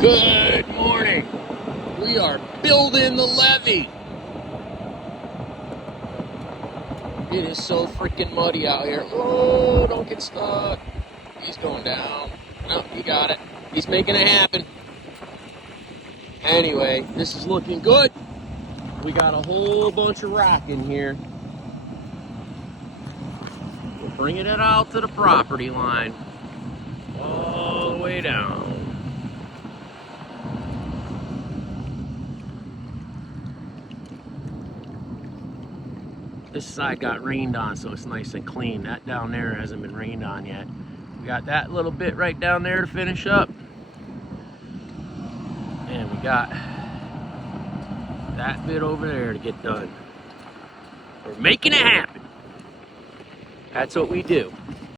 Good morning. We are building the levee. It is so freaking muddy out here. Oh, don't get stuck. He's going down. No, he got it. He's making it happen. Anyway, this is looking good. We got a whole bunch of rock in here. We're bringing it out to the property line. All the way down. This side got rained on, so it's nice and clean. That down there hasn't been rained on yet. We got that little bit right down there to finish up. And we got that bit over there to get done. We're making it happen. That's what we do.